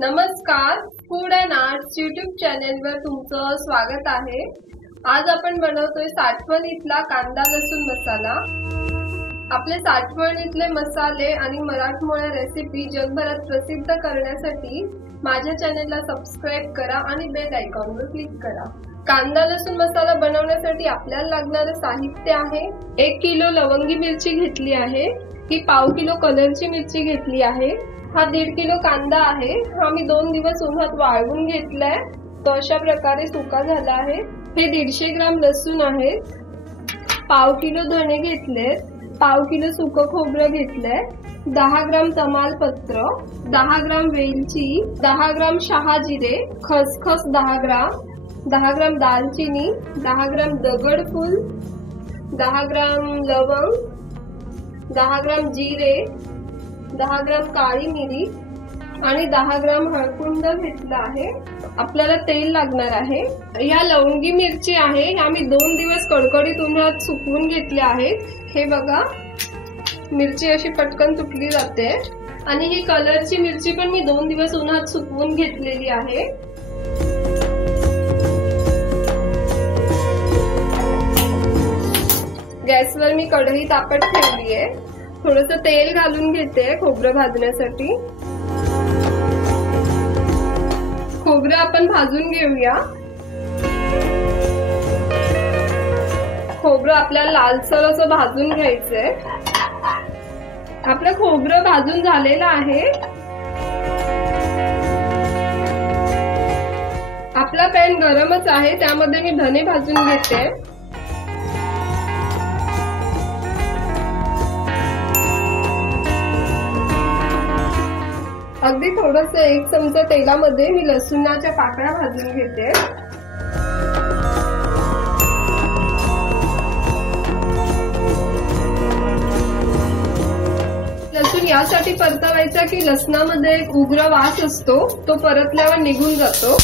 नमस्कार, food and arts YouTube चॅनेलवर तुमचं स्वागत आहे। आज आपण बनवतोय साठवणीतला कांदा लसूण मसाला। आपले साठवणीतले मसाले आणि मराठमोळ्या रेसिपी जगभरात प्रसिद्ध करण्यासाठी माझ्या चॅनेलला सबस्क्राइब करा आणि बेल आयकॉनवर क्लिक करा। कांदा लसूण मसाला बनवण्यासाठी आपल्याला लागणारे साहित्य आहे। 1 किलो लवंगी मिरची घेतली आहे, ही पाव किलो कलरची मिरची घेतली आहे, हा 1.5 किलो कांदा आहे, हा मी 2 दिवस उन्हात वाळवून घेतलाय, तो अशा प्रकारे सुका झाला आहे। हे 150 ग्राम लसूण आहे, पाव किलो धणे घेतलेत, पाव किलो सुकं खोबरं घेतलंय, 10 ग्राम तमालपत्र, 10 ग्राम वेलची, 10 ग्राम शहाजिरे, खसखस 10 ग्राम, 10 ग्राम दालचिनी, 10 ग्राम दगडफूल, 10 ग्राम लवंग, 10 ग्राम जिरे, 10 ग्राम काळी मिरी आणि 10 ग्राम हळकुंड घेतला आहे। आपल्याला तेल लागणार आहे। या लवंगी मिरची आहे, ह्या मी 2 दिवस कडकडीत उन्हात सुकवून घेतल्या आहेत। हे बघा, मिरची अशी पटकन तुटली जाते। आणि ही कलरची मिरची पण मी 2 दिवस उन्हात सुकवून घेतलेली आहे। गॅसवर मी कढई तापत ठेवली आहे, थोडंसं तेल घालून घेते खोबरं भाजण्यासाठी। खोबरं आपण भाजून घेऊया। खोबरं आपल्याला लालसर असं भाजून घ्यायचंय। आपलं खोबरं भाजून झालेलं आहे। आपला पॅन गरमच आहे, त्यामध्ये मी धने भाजून घेते। अगदी थोडंसं 1 चमचा तेलामध्ये मी लसूणाच्या पाकळ्या भाजून घेते। लसूण यासाठी परतवायचा की लसणामध्ये एक उग्र वास असतो, तो परतल्यावर निघून जातो।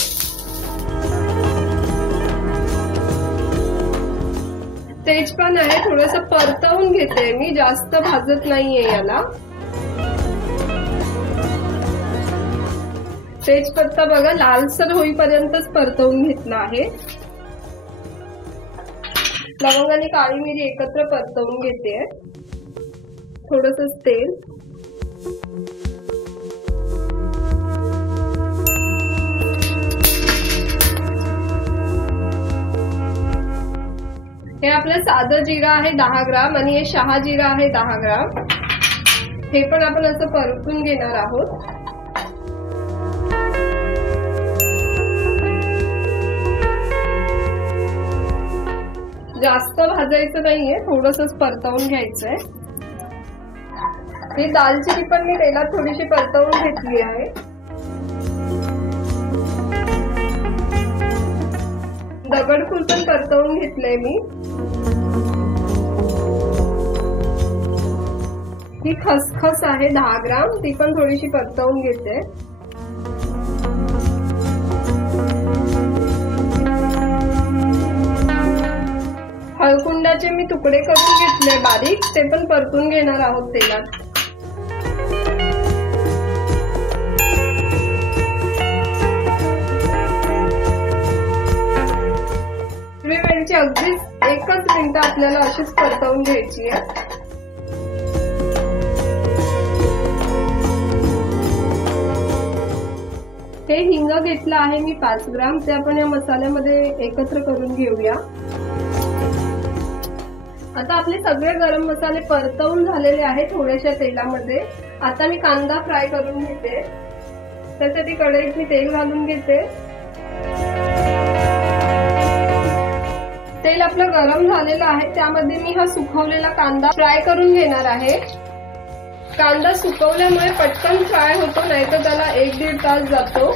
तेजपान आहे, थोडंसं परतवून घेते मी, जास्त भाजत नाहीये याला। तेजपत्ता बघा लालसर होईपर्यंतच परतवून घेतला आहे। लवंग आणि काळी मिरी एकत्र परतवून घेते। थोडंसं तेल, हे आपलं साधं जिरा आहे 10 ग्राम आणि हे शहाजिरा आहे 10 ग्राम। हे पण आपण असं परतून घेणार आहोत। जास्त भाजायचं नाहीये, थोडंसंच परतवून घ्यायचंय। ही दालचिनी पण मी तेलात थोडीशी परतवून घेतली आहे। दगडफूल पण परतवून घेतलंय मी। ही खसखस आहे 10 ग्राम, ती पण थोडीशी परतवून घेते। हळकुंडाचे मी तुकडे करून घेतले बारीक, ते पण परतून घेणार आहोत तेलात। हिरवी मिरची अगदीच 1च मिनिट आपल्याला अशीच परतवून घ्यायची आहे। हे हिंग घेतलं आहे मी 5 ग्राम, ते आपण या मसाल्यामध्ये एकत्र करून घेऊया। आता आपले सगळे गरम मसाले परतवून झालेले आहेत थोड्याशा तेलामध्ये। आता मी कांदा फ्राय करून घेते, त्यासाठी कढईत मी तेल घालून घेते। तेल आपलं गरम झालेलं आहे, त्यामध्ये मी हा सुकवलेला कांदा फ्राय करून घेणार आहे। कांदा सुकवल्यामुळे पटकन फ्राय होतो, नाहीतर त्याला 1-1.5 तास जातो।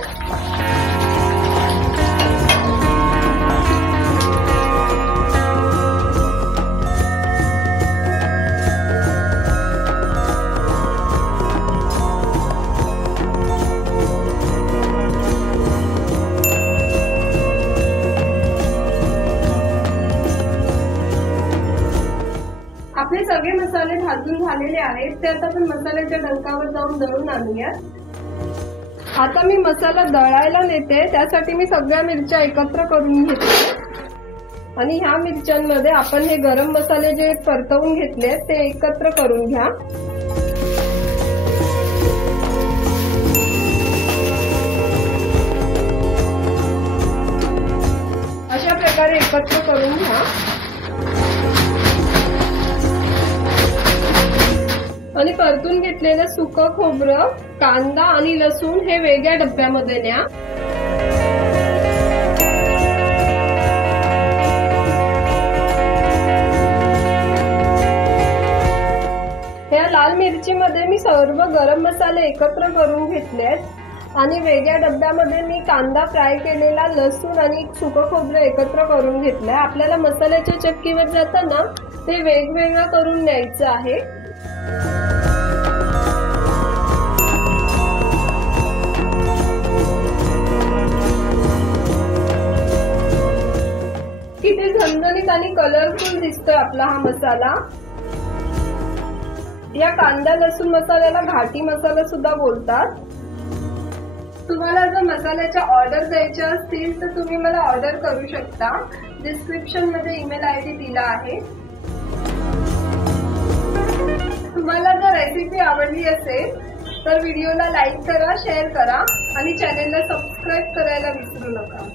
आपले सगळे मसाले भाजून झालेले आहेत, ते आता आपण मसाल्याच्या डंकावर जाऊन दळून आणूया। आता मी मसाला दळायला नेते, त्यासाठी मी सगळ्या मिरच्या एकत्र करून घेते आणि ह्या मिरच्यांमध्ये आपण हे गरम मसाले जे परतवून घेतले ते एकत्र करून घ्या। अशा प्रकारे एकत्र करून घ्या आणि परतून घेतलेलं सुकं खोबरं, कांदा आणि लसूण हे वेगळ्या डब्यामध्ये न्या। ह्या लाल मिरचीमध्ये मी सर्व गरम मसाले एकत्र करून घेतलेत आणि वेगळ्या डब्यामध्ये मी कांदा फ्राय केलेला, लसूण आणि सुकं खोबरं एकत्र करून घेतलंय। आपल्याला मसाल्याच्या चक्कीवर जाताना ते वेगवेगळं करून न्यायचं आहे। किती झणझणीत आणि कलरफुल दिसतोय आपला हा मसाला। या कांदा लसूण मसाल्याला घाटी मसाला सुद्धा बोलतात। तुम्हाला जर मसाल्याच्या ऑर्डर द्यायच्या असतील तर तुम्ही मला ऑर्डर करू शकता। डिस्क्रिप्शन मध्ये ईमेल आयडी दिला आहे। तुम्हाला जर रेसिपी आवडली असेल तर व्हिडिओला लाईक करा, शेअर करा आणि चॅनेलला सबस्क्राईब करायला विसरू नका।